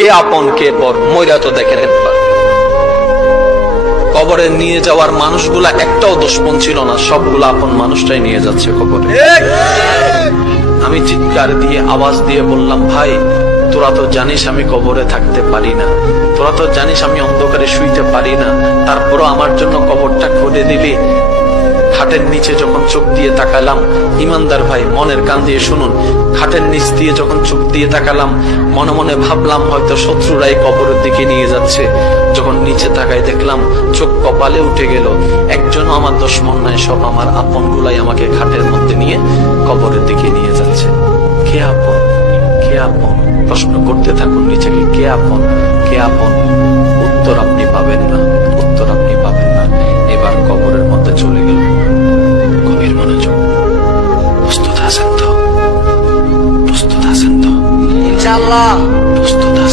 কে আপন কে পর মইরা তো দেখেন একবার। কবরে নিয়ে যাওয়ার মানুষগুলা একটাও দুশমন ছিল না, সবগুলা আপন মানুষটাই নিয়ে যাচ্ছে কবরে। আমি চিৎকার দিয়ে আওয়াজ দিয়ে বললাম, ভাই তোরা তো জানিস আমি কবরে থাকতে পারি না, তোরা তো জানিস আমি অন্ধকারে শুইতে পারি না, তারপরও আমার জন্য কবরটা খুঁড়ে দিলি। খাটের নিচে যখন চোখ দিয়ে তাকালাম, ইমানদার ভাই মনের কান দিয়ে শুনুন, খাটের নিচ দিয়ে যখন চোখ দিয়ে তাকালাম, মনে মনে ভাবলাম হয়তো শত্রুরাই কবরের দিকে নিয়ে যাচ্ছে। যখন নিচে তাকাই দেখলাম চোখ কপালে উঠে গেল, একজনও আমার দুশমন নাই, সব আমার আপন গুলাই আমাকে খাটের মধ্যে নিয়ে কবরের দিকে নিয়ে যাচ্ছে। কে আপন কে আপন প্রশ্ন করতে থাকুন নিজেকে, কে আপন কে আপন। উত্তর আপনি পাবেন না, উত্তর আপনি পাবেন না। এবার কবরের মধ্যে চলে গেল। গভীর মনোযোগ। প্রস্তুত আছেন তো? প্রস্তুত আছেন তো? ইনশাআল্লাহ প্রস্তুত আছেন?